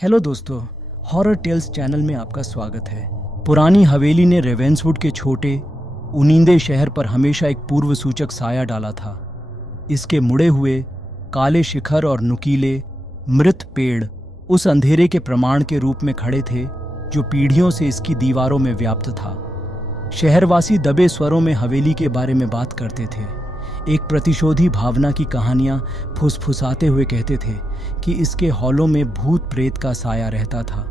Hello दोस्तों, horror tales channel में आपका स्वागत है। पुरानी हवेली ने रेवेंसवुड के छोटे उनींदे शहर पर हमेशा एक पूर्व सूचक साया डाला था। इसके मुड़े हुए काले शिखर और नुकीले मृत पेड़ उस अंधेरे के प्रमाण के रूप में खड़े थे जो पीढ़ियों से इसकी दीवारों में व्याप्त था। शहरवासी दबे स्वरों में हवेली के बारे में बात करते थे। एक प्रतिशोधी भावना की कहानियां फुसफुसाते हुए कहते थे कि इसके हॉलों में भूत प्रेत का साया रहता था।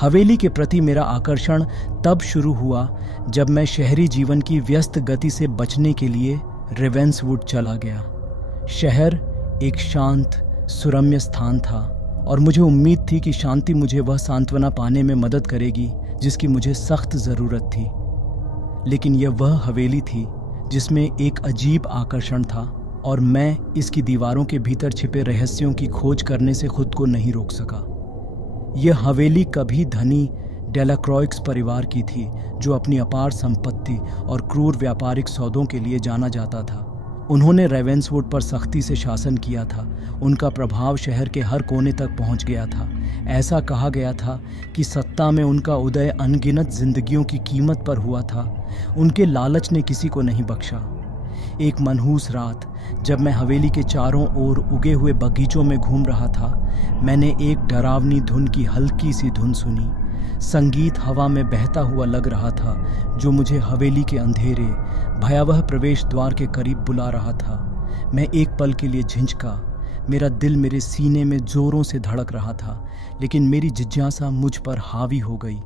हवेली के प्रति मेरा आकर्षण तब शुरू हुआ जब मैं शहरी जीवन की व्यस्त गति से बचने के लिए रेवेंसवुड चला गया। शहर एक शांत सुरम्य स्थान था और मुझे उम्मीद थी कि शांति मुझे वह सांत्वना पाने में मदद करेगी जिसकी मुझे सख्त ज़रूरत थी। लेकिन यह वह हवेली थी जिसमें एक अजीब आकर्षण था और मैं इसकी दीवारों के भीतर छिपे रहस्यों की खोज करने से खुद को नहीं रोक सका। यह हवेली कभी धनी डेलाक्रॉइक्स परिवार की थी जो अपनी अपार संपत्ति और क्रूर व्यापारिक सौदों के लिए जाना जाता था। उन्होंने रेवेंसवुड पर सख्ती से शासन किया था। उनका प्रभाव शहर के हर कोने तक पहुंच गया था। ऐसा कहा गया था कि सत्ता में उनका उदय अनगिनत जिंदगियों की कीमत पर हुआ था। उनके लालच ने किसी को नहीं बख्शा। एक मनहूस रात जब मैं हवेली के चारों ओर उगे हुए बगीचों में घूम रहा था, मैंने एक डरावनी धुन की हल्की सी धुन सुनी। संगीत हवा में बहता हुआ लग रहा था जो मुझे हवेली के अंधेरे भयावह प्रवेश द्वार के करीब बुला रहा था। मैं एक पल के लिए झिंझका। मेरा दिल मेरे सीने में जोरों से धड़क रहा था, लेकिन मेरी जिज्ञासा मुझ पर हावी हो गई।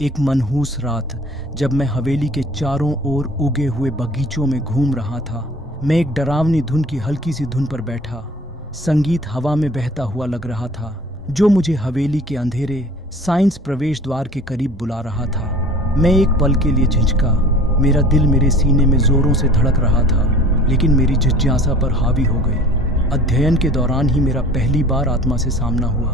एक मनहूस रात जब मैं हवेली के चारों ओर उगे हुए बगीचों में घूम रहा था, मैं एक डरावनी धुन की हल्की सी धुन पर बैठा। संगीत हवा में बहता हुआ लग रहा था जो मुझे हवेली के अंधेरे साइंस प्रवेश द्वार के करीब बुला रहा था। मैं एक पल के लिए झिझका। मेरा दिल मेरे सीने में जोरों से धड़क रहा था, लेकिन मेरी जिज्ञासा पर हावी हो गई। अध्ययन के दौरान ही मेरा पहली बार आत्मा से सामना हुआ।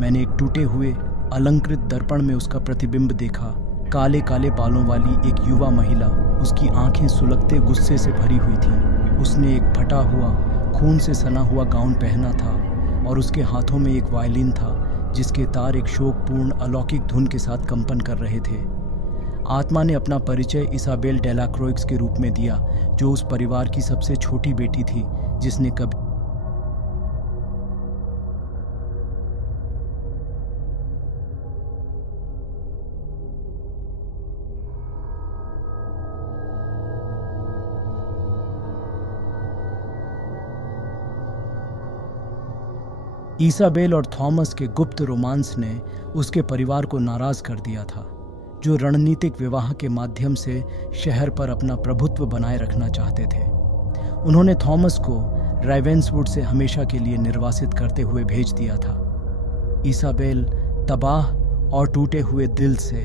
मैंने एक टूटे हुए अलंकृत दर्पण में उसका प्रतिबिंब देखा। काले काले बालों वाली एक युवा महिला, उसकी आंखें सुलगते गुस्से से भरी हुई थीं। उसने एक फटा हुआ खून से सना हुआ गाउन पहना था और उसके हाथों में एक वायलिन था जिसके तार एक शोकपूर्ण अलौकिक धुन के साथ कंपन कर रहे थे। आत्मा ने अपना परिचय इसाबेल डेलाक्रोइक्स के रूप में दिया, जो उस परिवार की सबसे छोटी बेटी थी जिसने कभी इसाबेल और थॉमस के गुप्त रोमांस ने उसके परिवार को नाराज कर दिया था, जो रणनीतिक विवाह के माध्यम से शहर पर अपना प्रभुत्व बनाए रखना चाहते थे। उन्होंने थॉमस को रेवेंसवुड से हमेशा के लिए निर्वासित करते हुए भेज दिया था। इसाबेल तबाह और टूटे हुए दिल से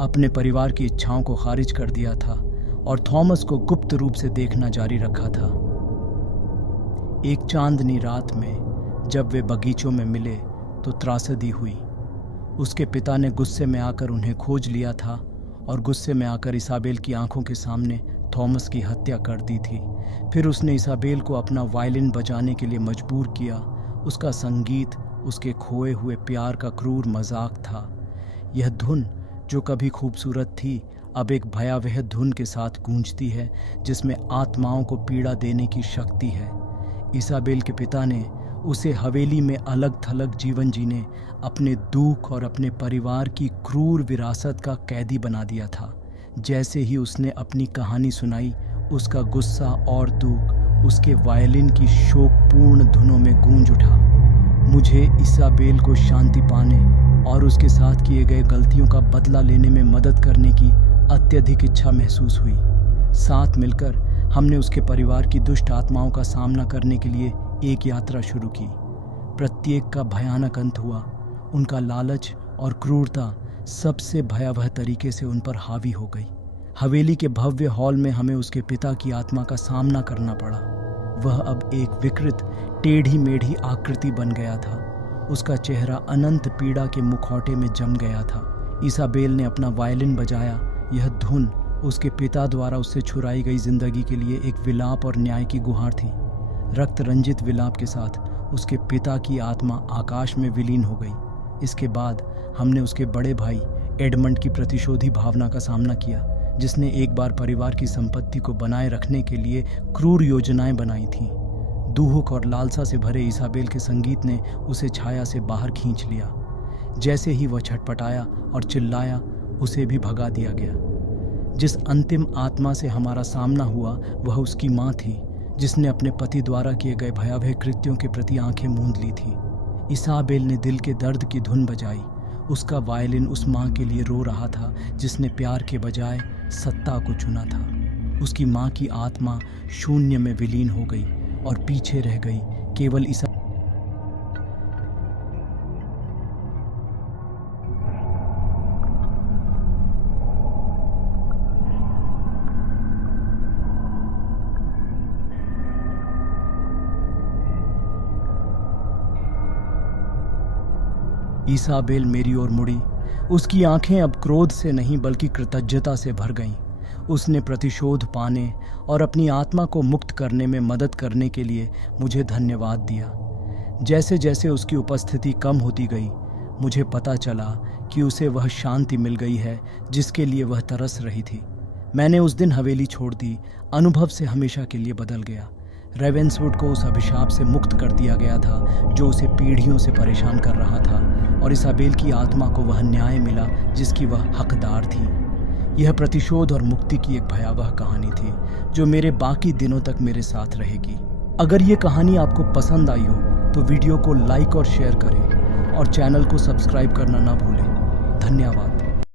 अपने परिवार की इच्छाओं को खारिज कर दिया था और थॉमस को गुप्त रूप से देखना जारी रखा था। एक चांदनी रात में जब वे बगीचों में मिले तो त्रासदी हुई। उसके पिता ने गुस्से में आकर उन्हें खोज लिया था और गुस्से में आकर इसाबेल की आंखों के सामने थॉमस की हत्या कर दी थी। फिर उसने इसाबेल को अपना वायलिन बजाने के लिए मजबूर किया। उसका संगीत उसके खोए हुए प्यार का क्रूर मजाक था। यह धुन जो कभी खूबसूरत थी अब एक भयावह धुन के साथ गूंजती है जिसमें आत्माओं को पीड़ा देने की शक्ति है। इसाबेल के पिता ने उसे हवेली में अलग थलग जीवन जीने, अपने दुख और अपने परिवार की क्रूर विरासत का कैदी बना दिया था। जैसे ही उसने अपनी कहानी सुनाई, उसका गुस्सा और दुख उसके वायलिन की शोकपूर्ण धुनों में गूंज उठा। मुझे इसाबेल को शांति पाने और उसके साथ किए गए गलतियों का बदला लेने में मदद करने की अत्यधिक इच्छा महसूस हुई। साथ मिलकर हमने उसके परिवार की दुष्ट आत्माओं का सामना करने के लिए एक यात्रा शुरू की। प्रत्येक का भयानक अंत हुआ। उनका लालच और क्रूरता सबसे भयावह तरीके से उन पर हावी हो गई। हवेली के भव्य हॉल में हमें उसके पिता की आत्मा का सामना करना पड़ा। वह अब एक विकृत टेढ़ी मेढ़ी आकृति बन गया था। उसका चेहरा अनंत पीड़ा के मुखौटे में जम गया था। इसाबेल ने अपना वायलिन बजाया। यह धुन उसके पिता द्वारा उससे छुड़ाई गई जिंदगी के लिए एक विलाप और न्याय की गुहार थी। रक्त रंजित विलाप के साथ उसके पिता की आत्मा आकाश में विलीन हो गई। इसके बाद हमने उसके बड़े भाई एडमंड की प्रतिशोधी भावना का सामना किया, जिसने एक बार परिवार की संपत्ति को बनाए रखने के लिए क्रूर योजनाएं बनाई थीं। दुहुक और लालसा से भरे इसाबेल के संगीत ने उसे छाया से बाहर खींच लिया। जैसे ही वह छटपटाया और चिल्लाया, उसे भी भगा दिया गया। जिस अंतिम आत्मा से हमारा सामना हुआ वह उसकी माँ थी, जिसने अपने पति द्वारा किए गए भयावह कृत्यों के प्रति आंखें मूंद ली थी। इसाबेल ने दिल के दर्द की धुन बजाई। उसका वायलिन उस माँ के लिए रो रहा था जिसने प्यार के बजाय सत्ता को चुना था। उसकी माँ की आत्मा शून्य में विलीन हो गई और पीछे रह गई केवल इसाबेल मेरी ओर मुड़ी। उसकी आंखें अब क्रोध से नहीं बल्कि कृतज्ञता से भर गईं। उसने प्रतिशोध पाने और अपनी आत्मा को मुक्त करने में मदद करने के लिए मुझे धन्यवाद दिया। जैसे जैसे उसकी उपस्थिति कम होती गई, मुझे पता चला कि उसे वह शांति मिल गई है जिसके लिए वह तरस रही थी। मैंने उस दिन हवेली छोड़ दी। अनुभव से हमेशा के लिए बदल गया। रेवेंसवुड को उस अभिशाप से मुक्त कर दिया गया था जो उसे पीढ़ियों से परेशान कर रहा था, और इसाबेल की आत्मा को वह न्याय मिला जिसकी वह हकदार थी। यह प्रतिशोध और मुक्ति की एक भयावह कहानी थी जो मेरे बाकी दिनों तक मेरे साथ रहेगी। अगर ये कहानी आपको पसंद आई हो तो वीडियो को लाइक और शेयर करें और चैनल को सब्सक्राइब करना ना भूलें। धन्यवाद।